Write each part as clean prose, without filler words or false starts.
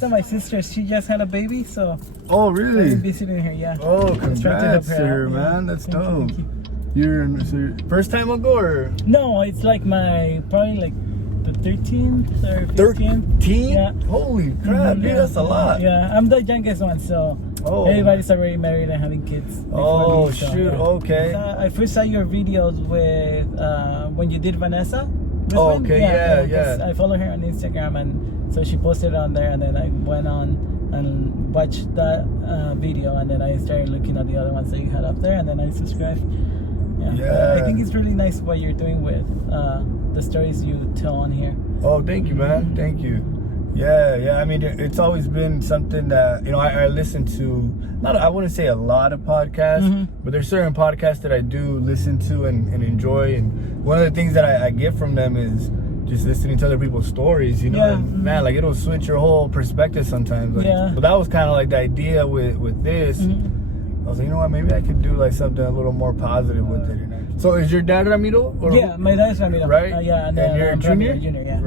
Congrats on my sister. She just had a baby, so. Oh, really? I'm visiting her, yeah. Oh, congrats to her, out, man. Yeah. That's Thank you, dope. thank you. You're first time uncle or? No, it's like probably like the 13th or 15th. 13? Yeah. Holy crap, dude, that's a lot. Yeah, I'm the youngest one, so everybody's already married and having kids. Oh, me, so, shoot, yeah. okay. I first saw your videos with when you did Vanessa. Oh, okay, yeah. I follow her on Instagram, and so she posted it on there, and then I went on and watched that video, and then I started looking at the other ones that you had up there, and then I subscribed. Yeah. I think it's really nice what you're doing with the stories you tell on here. Oh, thank you, man. Thank you. Yeah. I mean, it's always been something that, you know, I listen to, I wouldn't say a lot of podcasts, but there's certain podcasts that I do listen to and enjoy. And one of the things that I get from them is just listening to other people's stories, you know, and man, like it'll switch your whole perspective sometimes. Like, but that was kind of like the idea with this. I was like, you know what, maybe I could do like something a little more positive with it. So is your dad Ramiro? Or yeah, my dad's Ramiro. Right? Yeah, and you're Junior? Junior, yeah.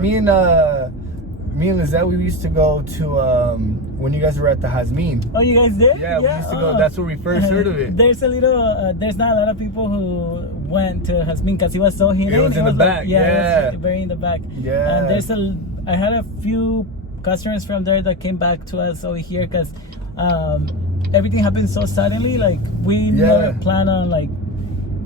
Me and Lizette, we used to go to when you guys were at the Hazmin. Oh, you guys did? Yeah, we used to go. That's where we first heard of it. There's not a lot of people who went to Hazmin because it was so hidden. It was in the back. Like, it was very in the back. Yeah. And I had a few customers from there that came back to us over here because everything happened so suddenly. Like we never planned on like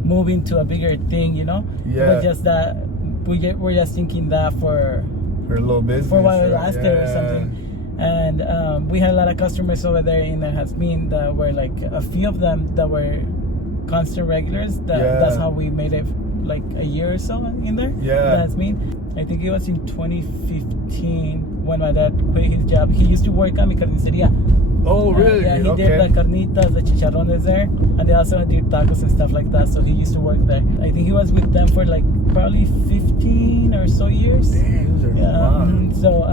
moving to a bigger thing, you know. Yeah. It was just that we're just thinking that for a little business, for while it lasted or something. And we had a lot of customers over there in the Hazmin that were like a few of them that were constant regulars. That's how we made it like a year or so in there. Yeah. That's me. I think it was in 2015 when my dad quit his job. He used to work on mi carniceria. Oh, really? Yeah, he did the carnitas, the chicharrones there, and they also did tacos and stuff like that. So he used to work there. I think he was with them for like probably 15 or so years. Damn, those are wow. So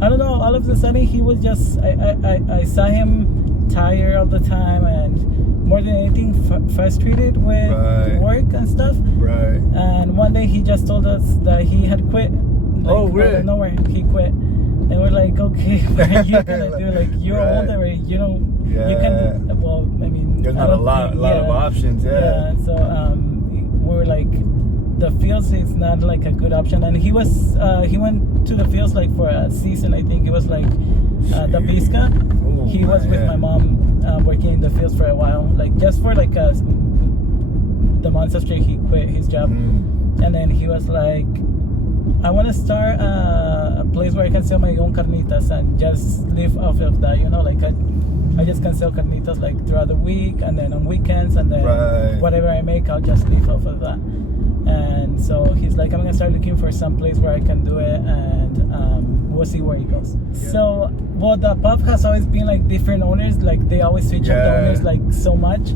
I don't know. All of a sudden, he was just. I saw him tired all the time and more than anything frustrated with work and stuff. Right. And one day he just told us that he had quit. Like, oh, really? Out of nowhere, he quit. And we're like, okay, what are you gonna do? Like, you're older, you know, you can. Well, I mean, there's not a lot of options. Yeah. So we were like, the fields is not like a good option. And he went to the fields like for a season. I think it was like the Pisca. Ooh, he was with my mom working in the fields for a while, like just for like the months after he quit his job. And then he was like, I want to start a place where I can sell my own carnitas and just live off of that, you know, like I just can sell carnitas like throughout the week and then on weekends, and then whatever I make, I'll just live off of that. And so he's like, I'm gonna start looking for some place where I can do it, and we'll see where he goes. So, well, the pub has always been like different owners, like they always switch up the owners like so much.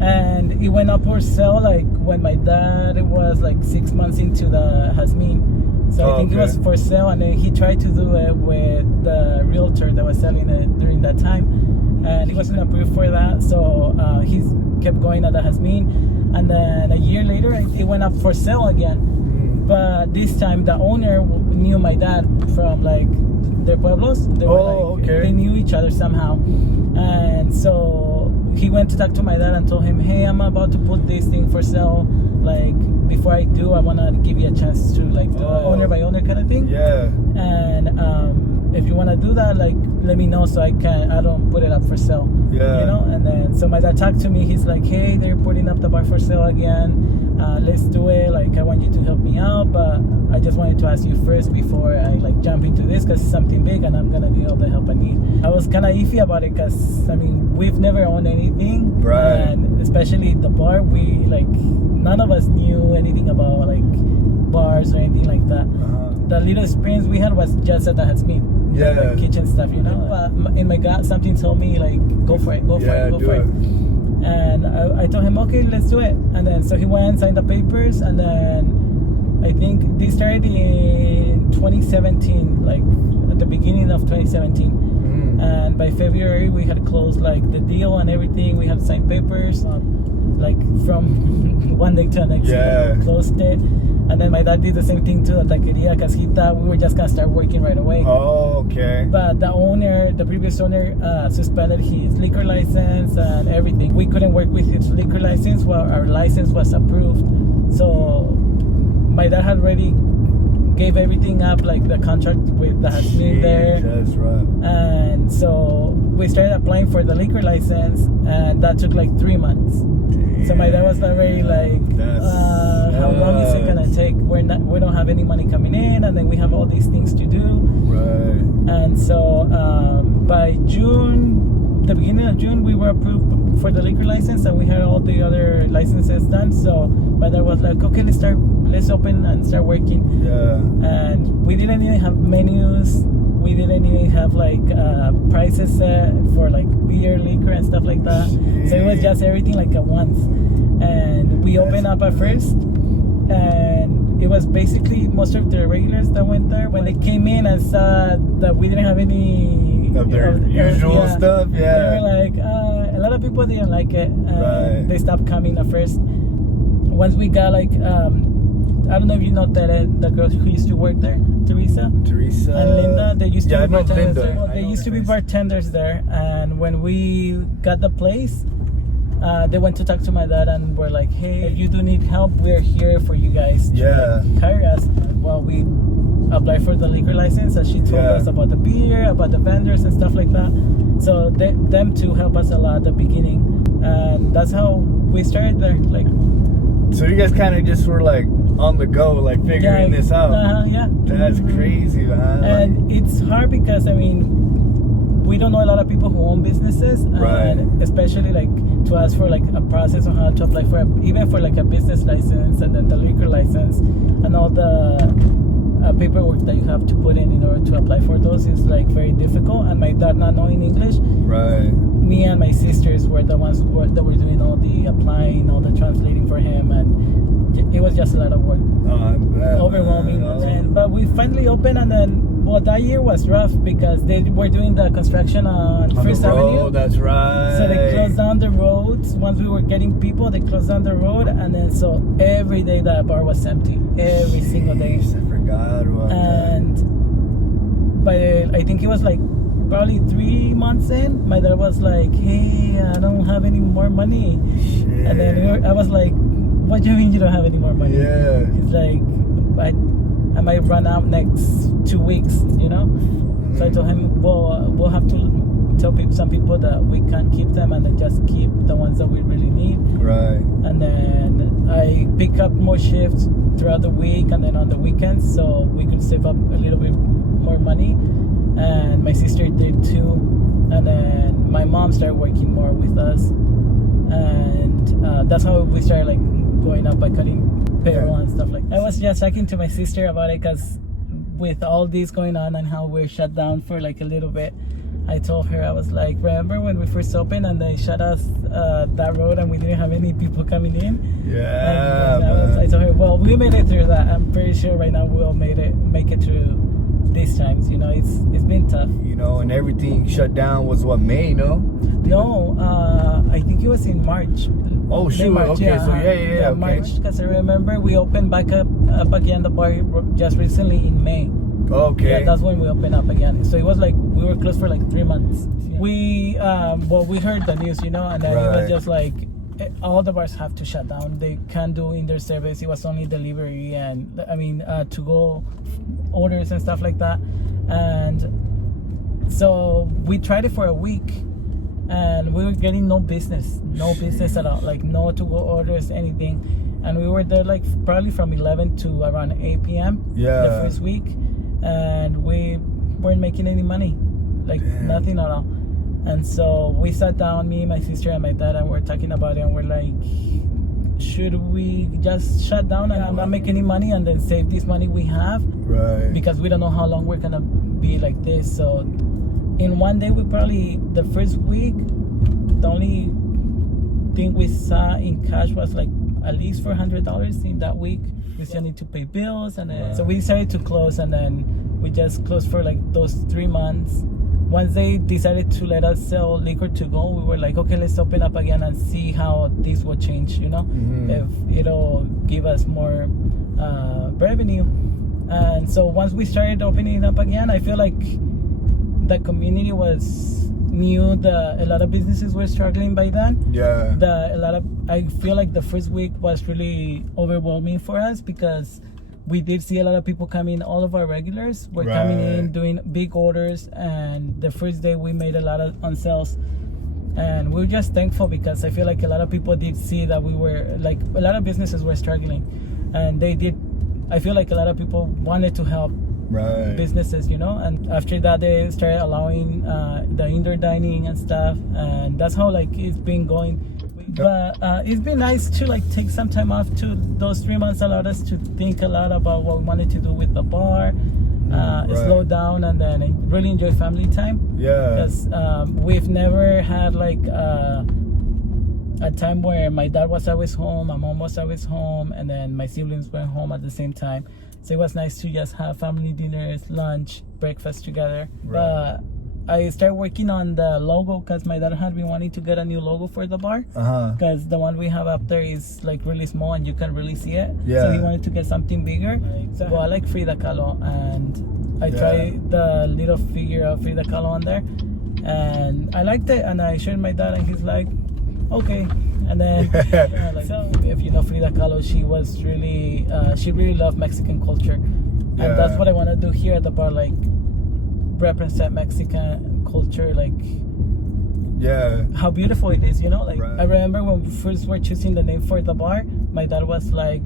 And it went up for sale like when my dad was like 6 months into the Hazmin. So I think it was for sale, and then he tried to do it with the realtor that was selling it during that time, and he wasn't approved for that. So he kept going at the Hazmin, and then a year later it went up for sale again. But this time the owner knew my dad from like their pueblos. They knew each other somehow, and so he went to talk to my dad and told him, hey, I'm about to put this thing for sale. Like, before I do, I want to give you a chance to like do an owner by owner kind of thing. Yeah. And if you want to do that, like, let me know so I don't put it up for sale. Yeah. You know. And then so my dad talked to me. He's like, hey, they're putting up the bar for sale again. Let's do it. Like, I want you to help me out, but I just wanted to ask you first before I like jump into this because it's something big and I'm gonna need all the help I need. I was kind of iffy about it because I mean we've never owned anything, and especially the bar, we like none of us knew anything about like bars or anything like that. The little experience we had was just at the Hazmin, like kitchen stuff, you know. But in my gut, something told me like go for it. And I told him, okay, let's do it. And then so he went, signed the papers, and then I think they started in 2017, like at the beginning of 2017. And by February we had closed like the deal and everything. We had signed papers, like from one day to the next. Closed it. And then my dad did the same thing to the taqueria because he thought we were just gonna start working right away. Oh, okay. But the previous owner, suspended his liquor license and everything. We couldn't work with his liquor license while our license was approved. So my dad had already gave everything up, like the contract with the Hasmin there. That's right. And so we started applying for the liquor license, and that took like 3 months. Damn. So my dad was not very like, how long is it gonna take? We don't have any money coming in, and then we have all these things to do. Right. And so by June, the beginning of June, we were approved for the liquor license, and we had all the other licenses done. So my dad was like, okay, let's open and start working. Yeah. And we didn't even have menus. We didn't even have like prices set for like beer, liquor, and stuff like that. Jeez. So it was just everything like at once. And we opened up at first, and it was basically most of the regulars that went there. When they came in and saw that we didn't have any of their usual stuff, they were like, a lot of people didn't like it. Right. They stopped coming at first. Once we got like, I don't know if you know the girl who used to work there, Teresa and Linda. They used to be bartenders there. Well, they used to be bartenders there, and when we got the place, they went to talk to my dad and were like, hey, if you do need help, we're here for you guys to hire us. Well, we applied for the liquor license, and she told us about the beer, about the vendors and stuff like that. So them two helped us a lot at the beginning, and that's how we started there. Like, so you guys kind of just were like on the go, like figuring this out. Yeah. That's crazy, man. And it's hard because, I mean, we don't know a lot of people who own businesses, and especially like to ask for like a process on how to apply for even for like a business license, and then the liquor license, and all the paperwork that you have to put in order to apply for those is like very difficult. And my dad not knowing English, me and my sisters were the ones that were doing all the applying, all the translating for him, and it was just a lot of work. Overwhelming. But we finally opened, and then that year was rough because they were doing the construction on First Avenue. That's right. So they closed down the roads. Once we were getting people, they closed down the road, and then so every day that bar was empty, every single day. I forgot about and by I think it was like probably 3 months in, my dad was like, hey, I don't have any more money. Shit. And then I was like, what do you mean you don't have any more money? Yeah. He's like, I might run out next 2 weeks, you know? Mm-hmm. So I told him, well, we'll have to tell some people that we can't keep them, and then just keep the ones that we really need. Right. And then I pick up more shifts throughout the week, and then on the weekends, so we could save up a little bit more money. And my sister did too. And then my mom started working more with us, and that's how we started like going up by cutting payroll and stuff like that. I was just talking to my sister about it because with all this going on and how we're shut down for like a little bit, I told her, I was like, remember when we first opened and they shut us that road and we didn't have any people coming in? Yeah. And I told her, well, we made it through that. I'm pretty sure right now we'll make it through these times. You know, it's been tough. You know, and everything shut down was what, May, no? No, I think it was in March. Oh shoot! March, okay, so yeah, okay. March, because I remember we opened back up again the bar just recently in May. Okay. Yeah, that's when we opened up again. So it was like we were closed for like 3 months. We heard the news, you know, and then it was just like all the bars have to shut down. They can't do in their service. It was only delivery and to go orders and stuff like that. And so we tried it for a week. And we were getting no business at all, like no to-go orders, anything. And we were there like probably from 11 to around 8 p.m. the first week, and we weren't making any money, like nothing at all. And so we sat down, me, my sister, and my dad, and we're talking about it, and we're like, should we just shut down and not make any money and then save this money we have? Right. Because we don't know how long we're gonna be like this. So in one day, the first week, the only thing we saw in cash was like at least $400 in that week. We still need to pay bills, and then so we decided to close, and then we just closed for like those 3 months. once they decided to let us sell liquor to go, we were like, okay, let's open up again and see how this will change, you know, if it'll give us more revenue. And so once we started opening up again, I feel like the community knew a lot of businesses were struggling by then. Yeah. I feel like the first week was really overwhelming for us because we did see a lot of people coming. All of our regulars were coming in, doing big orders, and the first day we made a lot on sales. And we were just thankful because I feel like a lot of people did see that we were, like, a lot of businesses were struggling, and I feel like a lot of people wanted to help businesses, you know. And after that, they started allowing the indoor dining and stuff, and that's how, like, it's been going. But it's been nice to, like, take some time off. Those 3 months allowed us to think a lot about what we wanted to do with the bar, slow down, and then really enjoy family time. Yeah. Because we've never had, like, a time where my dad was always home, my mom was always home, and then my siblings went home at the same time. So it was nice to just have family dinners, lunch, breakfast together. I started working on the logo because my dad had been wanting to get a new logo for the bar. Because the one we have up there is, like, really small and you can really see it. So he wanted to get something bigger. So I like Frida Kahlo, and I tried the little figure of Frida Kahlo on there, and I liked it. And I showed my dad, and he's like, okay. And then so if you know Frida Kahlo, she really loved Mexican culture, and that's what I want to do here at the bar, like, represent Mexican culture, like how beautiful it is, you know. Like I remember when we first were choosing the name for the bar, my dad was like,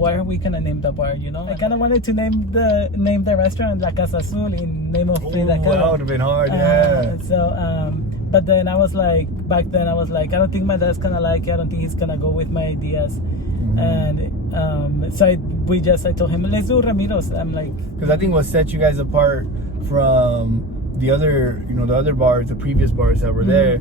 why are we gonna name the bar, you know? I kind of wanted to name the restaurant La Casa Azul in name of Frida Kahlo. That would have been hard. But then back then I was like, I don't think my dad's gonna like it. I don't think he's gonna go with my ideas. And so I told him, let's do Ramiro's. I'm like, because I think what set you guys apart from the other bars, the previous bars that were there,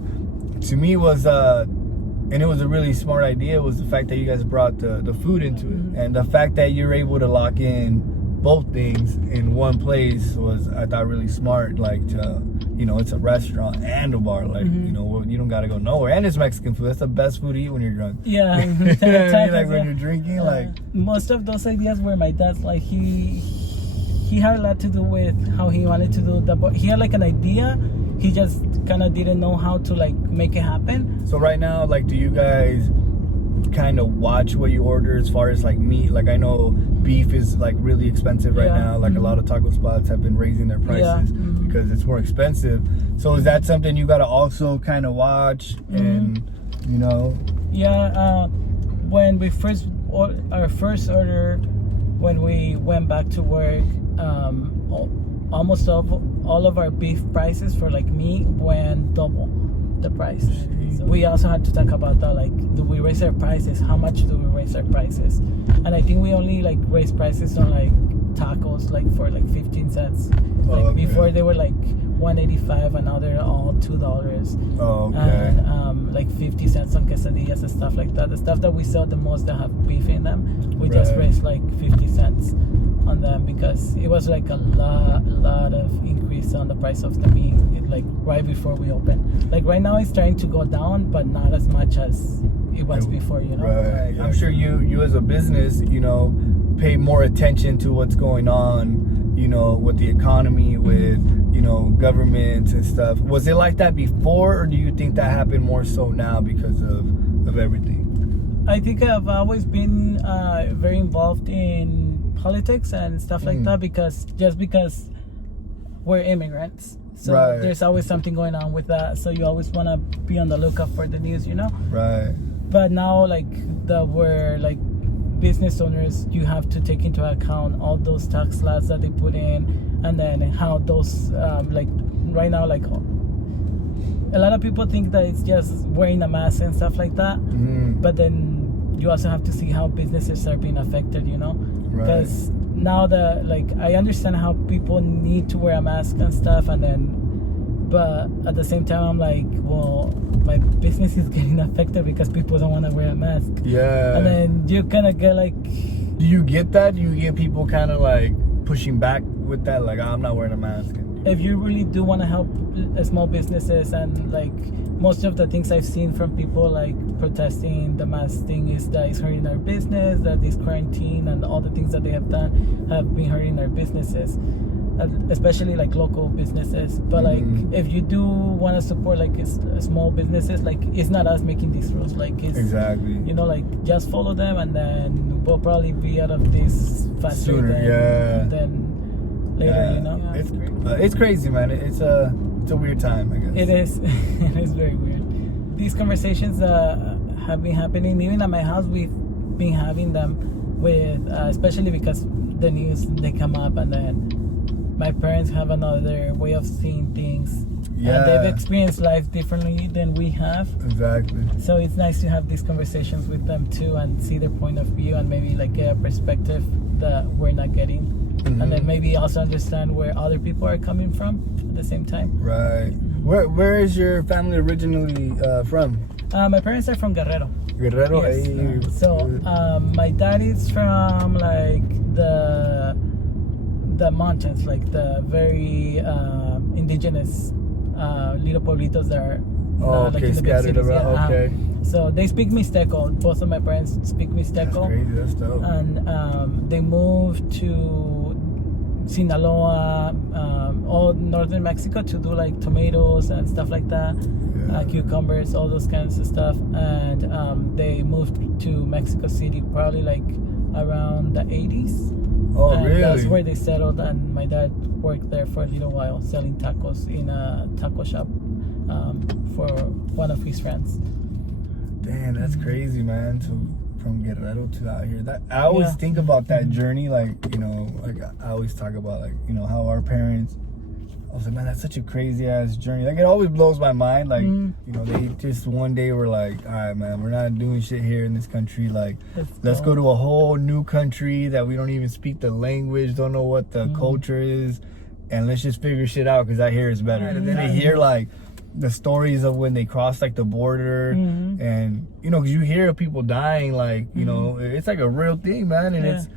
to me was and it was a really smart idea, was the fact that you guys brought the food into it, and the fact that you're able to lock in both things in one place was, I thought, really smart. Like, it's a restaurant and a bar, like, you don't gotta go nowhere, and it's Mexican food. That's the best food to eat when you're drunk. Yeah. Like when you're drinking, like, most of those ideas were my dad's. Like, he had a lot to do with how he wanted to do the bar. He had, like, an idea, he just kind of didn't know how to, like, make it happen. So right now, like, do you guys kind of watch what you order as far as, like, meat? Like, I know beef is, like, really expensive right now. Like, a lot of taco spots have been raising their prices because it's more expensive. So is that something you got to also kind of watch and, when we our first order, when we went back to work, almost all of our beef prices for, like, meat went double the price. So we also had to talk about that, like, do we raise our prices? How much do we raise our prices? And I think we only, like, raise prices on, like, tacos, like, for, like, 15 cents. Like, before they were, like, $1.85, and now they're all $2. And like 50 cents on quesadillas and stuff like that. The stuff that we sell the most that have beef in them, we just raised like 50 cents on them because it was like a lot of increase on the price of the meat, like right before we opened. Like right now it's starting to go down, but not as much as it was before, Right. I'm sure you as a business, pay more attention to what's going on, with the economy, with, governments and stuff. Was it like that before, or do you think that happened more so now because of everything? I think I've always been very involved in politics and stuff like that because we're immigrants. So there's always something going on with that. So you always want to be on the lookout for the news, Right. But now, like, we're like business owners, you have to take into account all those tax laws that they put in, and then how those like right now, like a lot of people think that it's just wearing a mask and stuff like that, but then you also have to see how businesses are being affected, because now I understand how people need to wear a mask and stuff, but at the same time I'm like, well, my business is getting affected because people don't want to wear a mask. Yeah. And then you kind of get like, do you get that? Do you get people kind of like pushing back with that, like, I'm not wearing a mask? if you really do want to help small businesses, and like most of the things I've seen from people like protesting the mask thing is that it's hurting our business, that this quarantine and all the things that they have done have been hurting our businesses, especially like local businesses. But like if you do want to support like small businesses, like it's not us making these rules, like it's exactly, you know, like just follow them and then we'll probably be out of this faster sooner than later, you know. It's crazy, man. It's a weird time, I guess. It is. It is very weird. These conversations have been happening even at my house. We've been having them with especially because the news, they come up, and then my parents have another way of seeing things. Yeah, and they've experienced life differently than we have. Exactly. So it's nice to have these conversations with them too, and see their point of view, and maybe like get a perspective that we're not getting. And then maybe also understand where other people are coming from at the same time. Right. Where is your family originally from? My parents are from Guerrero. Guerrero. Yes. Hey. So my dad is from like the mountains, like the very indigenous little pueblitos that are like in the big scattered cities. around. Yeah. Okay. So they speak Mixteco. Both of my parents speak Mixteco. That's crazy. That's dope. And they moved to Sinaloa, all northern Mexico, to do like tomatoes and stuff like that, cucumbers, all those kinds of stuff. And they moved to Mexico City probably like around the 80s. Oh, and really? That's where they settled, and my dad worked there for a little while selling tacos in a taco shop for one of his friends. Damn, that's crazy, man. From Guerrero to out here. That I always think about that journey, like, you know, like I always talk about, like, you know, how our parents, I was like, man, that's such a crazy ass journey. Like, it always blows my mind. Like, you know, they just one day were like, all right, man, we're not doing shit here in this country. Like, let's go to a whole new country that we don't even speak the language, don't know what the culture is, and let's just figure shit out because out here is better. And then they hear like the stories of when they cross like the border, and you know, because you hear of people dying, like, you know, it's like a real thing, man. And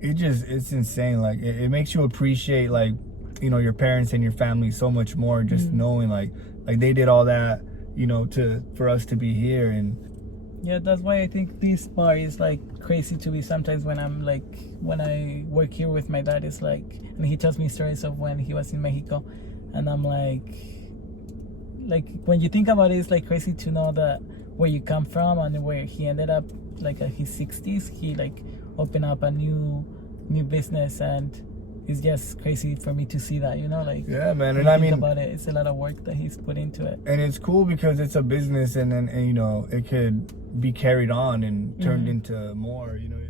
it's insane. Like it makes you appreciate, like, you know, your parents and your family so much more, just knowing like they did all that, you know, for us to be here. And yeah, that's why I think this bar is like crazy to me sometimes when I work here with my dad. It's like, and he tells me stories of when he was in Mexico, and I'm like when you think about it, it's like crazy to know that where you come from and where he ended up, like at his 60s, he like opened up a new business, and it's just crazy for me to see that, you know, like, yeah, man. And I mean, about it, it's a lot of work that he's put into it, and it's cool because it's a business, and you know, it could be carried on and turned into more, you know.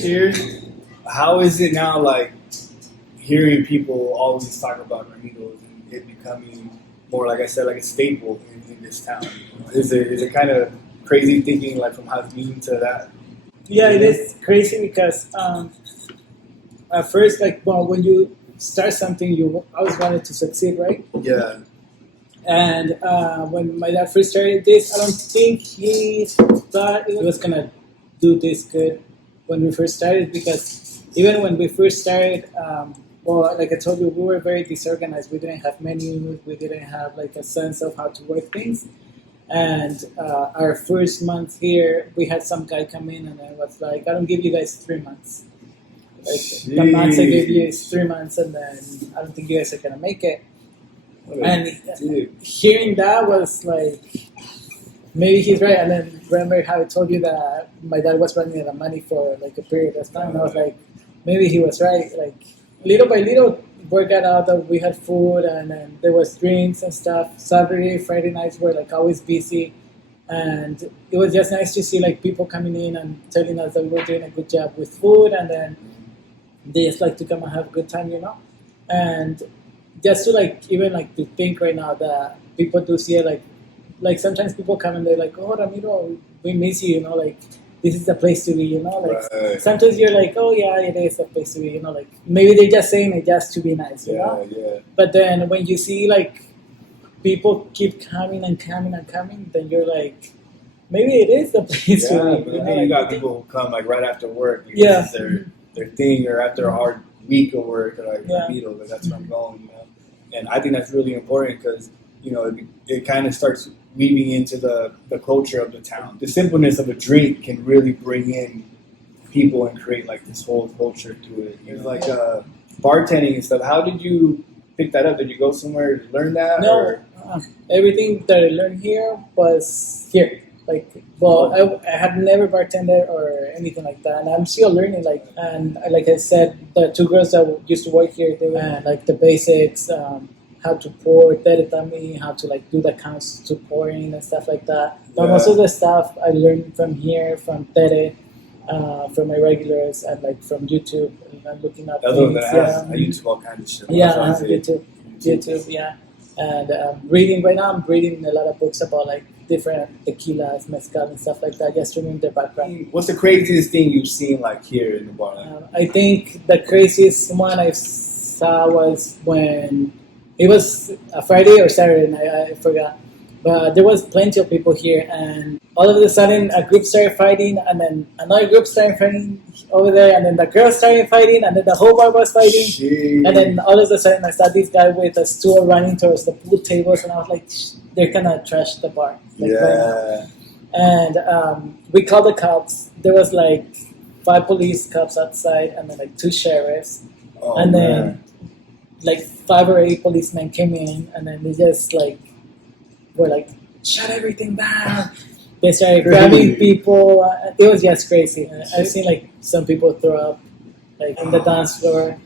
Cheers. How is it now, like, hearing people always talk about Ramiro and it becoming more, like I said, like a staple in this town? Is it kind of crazy thinking, like, from Hazbin to that? Yeah, it is crazy because at first, like, well, when you start something, you always wanted to succeed, right? Yeah. And when my dad first started this, I don't think he thought it was gonna do this good when we first started, because even when we first started, well, like I told you, we were very disorganized. We didn't have menus. We didn't have like a sense of how to work things. And our first month here, we had some guy come in and I was like, I don't give you guys 3 months. Like, the months I gave you is 3 months, and then I don't think you guys are gonna make it. And hearing that was like, maybe he's right. And then remember how I told you that my dad was running out of money for like a period of time. And I was like, maybe he was right. Like little by little, word got out that we had food, and then there was drinks and stuff. Saturday, Friday nights were like always busy, and it was just nice to see like people coming in and telling us that we were doing a good job with food, and then they just like to come and have a good time, you know. And just to like even like to think right now that people do see it like sometimes people come and they're like, oh Ramiro, we miss you, you know, like this is the place to be, you know, like sometimes you're like, oh yeah, it is the place to be, you know, like maybe they're just saying it just to be nice, you know. But then when you see like people keep coming and coming and coming, then you're like, maybe it is the place to be. You know, you got people who come like right after work, because it's their thing, or after a hard week of work, or like Ramiro, like that's where I'm going, you know. And I think that's really important because, you know, it kind of starts weaving into the culture of the town. The simpleness of a drink can really bring in people and create like this whole culture to it. It's like bartending and stuff. How did you pick that up? Did you go somewhere to learn that? No, everything that I learned here was here. Like, well, I had never bartended or anything like that, and I'm still learning. Like, and like I said, the two girls that used to work here, they were like the basics. How to pour teretami, how to like do the counts to pouring and stuff like that. But most of the stuff I learned from here, from Tere, from my regulars, and like from YouTube. And I'm looking up things. I YouTube all kinds of shit. YouTube, yeah. And reading right now, I'm reading a lot of books about like different tequilas, mezcal, and stuff like that, just to learn their background. What's the craziest thing you've seen like here in the bar? I think the craziest one I saw was when it was a Friday or Saturday night, I forgot. But there was plenty of people here, and all of a sudden a group started fighting, and then another group started fighting over there, and then the girls started fighting, and then the whole bar was fighting. Jeez. And then all of a sudden I saw this guy with a stool running towards the pool tables, and I was like, they're gonna trash the bar. Like, right now. And we called the cops. There was like 5 police cops outside, and then like 2 sheriffs. And then like 5 or 8 policemen came in, and then they just like were like, shut everything down. They started grabbing people. It was just crazy. I've seen like some people throw up like on the dance floor.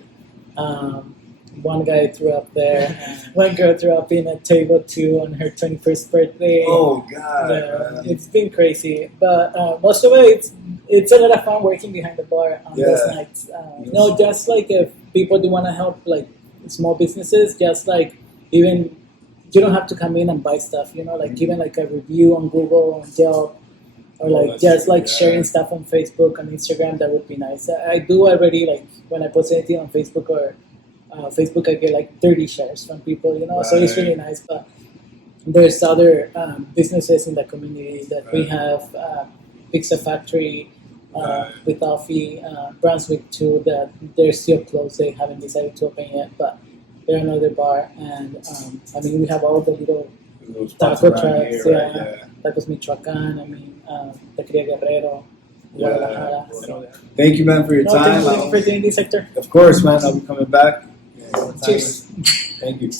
One guy threw up there. One girl threw up in a table too on her 21st birthday. Oh God! Yeah, it's been crazy, but most of it, it's a lot of fun working behind the bar on those nights. No, just like if people do want to help, like small businesses, just like even you don't have to come in and buy stuff. You know, like even like a review on Google, on Yelp, or like just like sharing stuff on Facebook, on Instagram. That would be nice. I do already, like when I post anything on Facebook or Facebook, I get like 30 shares from people, you know, so it's really nice. But there's other businesses in the community that we have, Pizza Factory, with Alfie, Brunswick too, that they're still closed. They haven't decided to open yet, but they're another bar. And I mean, we have all the little taco trucks, Tacos Michoacan, I mean, Taqueria Guerrero, Guadalajara. So. Thank you, man, for your time. Thank you for doing this, Hector. Of course, man. I'll be coming back. Cheers. Thank you.